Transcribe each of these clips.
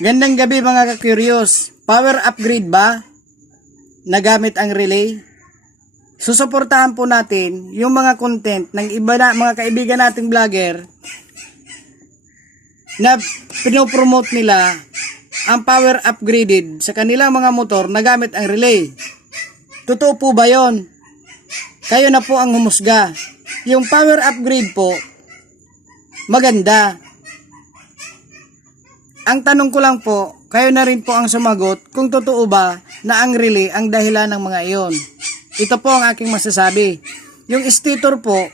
Gandang gabi mga ka-curious. Power upgrade ba nagamit ang relay? Susuportahan po natin yung mga content ng iba na mga kaibigan nating vlogger na pinopromote nila ang power upgraded sa kanilang mga motor na gamit ang relay. Totoo po ba yon? Kayo na po ang humusga. Yung power upgrade po, maganda. Ang tanong ko lang po, kayo na rin po ang sumagot kung totoo ba na ang relay ang dahilan ng mga iyon. Ito po ang aking masasabi. Yung stator po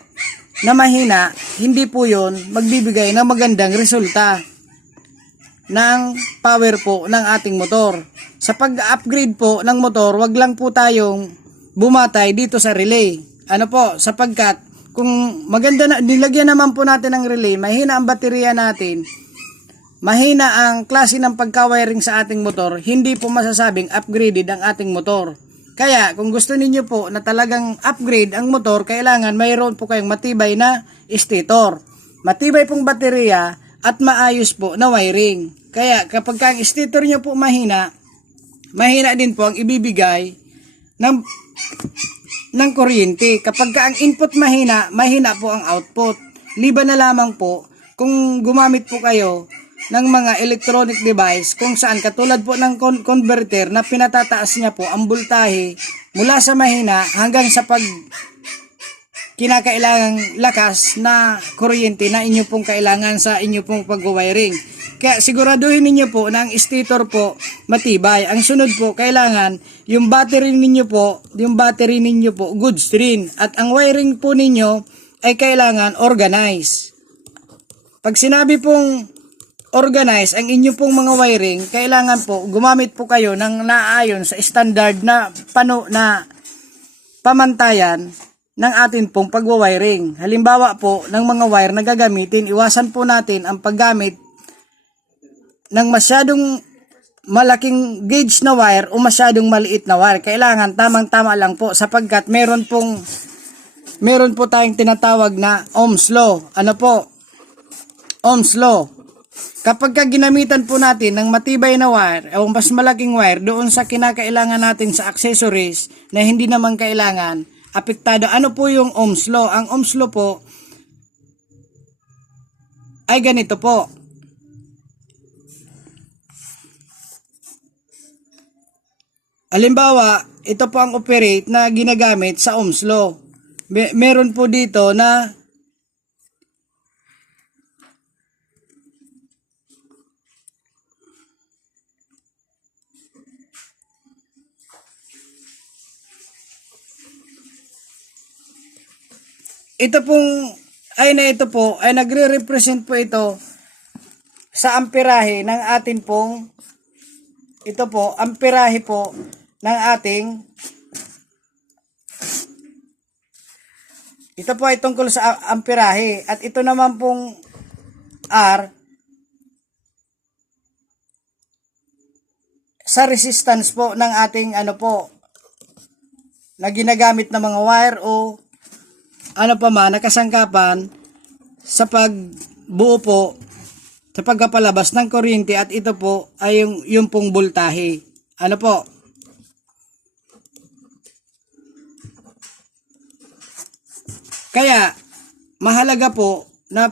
na mahina, hindi po yon magbibigay ng magandang resulta ng power po ng ating motor. Sa pag-upgrade po ng motor, wag lang po tayong bumatay dito sa relay. Ano po, sapagkat kung maganda na, nilagyan naman po natin ng relay, mahina ang baterya natin, mahina ang klase ng pagka-wiring sa ating motor, hindi po masasabing upgraded ang ating motor. Kaya kung gusto ninyo po na talagang upgrade ang motor, kailangan mayroon po kayong matibay na stator, matibay pong baterya at maayos po na wiring. Kaya kapag ang stator nyo po mahina, mahina din po ang ibibigay ng kuryente. Kapag ang input mahina, mahina po ang output. Liban na lamang po kung gumamit po kayo ng mga electronic device kung saan katulad po ng converter na pinatataas niya po ang voltahe mula sa mahina hanggang sa kinakailangang lakas na kuryente na inyo pong kailangan sa inyo pong pag-wiring. Kaya siguraduhin ninyo po na ang stator po matibay. Ang sunod po, kailangan yung battery ninyo po goods rin. At ang wiring po ninyo ay kailangan organize. Pag sinabi pong organize ang inyo pong mga wiring, kailangan po gumamit po kayo ng naayon sa standard na pamantayan ng atin pong pagwawiring. Halimbawa po ng mga wire na gagamitin, iwasan po natin ang paggamit ng masyadong malaking gauge na wire o masyadong maliit na wire. Kailangan tamang-tama lang po sapagkat meron po tayong tinatawag na Ohm's Law. Ano po? Ohm's Law. Kapag ginamitan po natin ng matibay na wire o mas malaking wire doon sa kinakailangan natin sa accessories na hindi naman kailangan, apektado. Ano po yung Ohm's Law? Ang Ohm's Law po ay ganito po. Halimbawa, ito po ang operate na ginagamit sa Ohm's Law. Meron po dito na ito po ay nagre-represent po ito sa amperahe ng atin pong amperahe po ng ating ito po ay tungkol sa amperahe at ito naman pong R sa resistance po ng ating na ginagamit na mga wire o nakasangkapan sa pagbuo po sa pagkapalabas ng kuryente at ito po ay yung pong voltahe. Ano po? Kaya mahalaga po na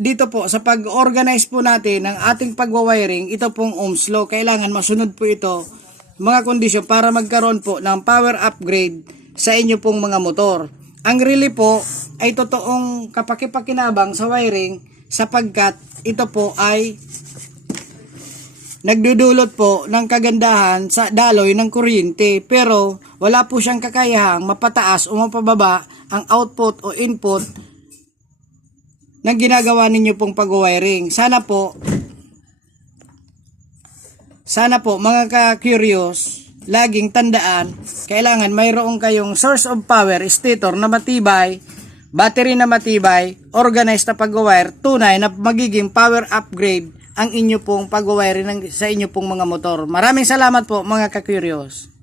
dito po sa pag-organize po natin ng ating pagwawiring, ito pong Ohm's Law, kailangan masunod po ito mga kondisyon para magkaroon po ng power upgrade sa inyo pong mga motor. Ang relay po ay totoong kapakipakinabang sa wiring sapagkat ito po ay nagdudulot po ng kagandahan sa daloy ng kuryente pero wala po siyang kakayahang mapataas o mapababa ang output o input ng ginagawa ninyo pong pag-wiring. Sana po mga ka-curious, laging tandaan, kailangan mayroon kayong source of power, stator na matibay, battery na matibay, organized na pag-wire, tunay na magiging power upgrade ang inyo pong pag-wire sa inyo pong mga motor. Maraming salamat po mga ka-curious.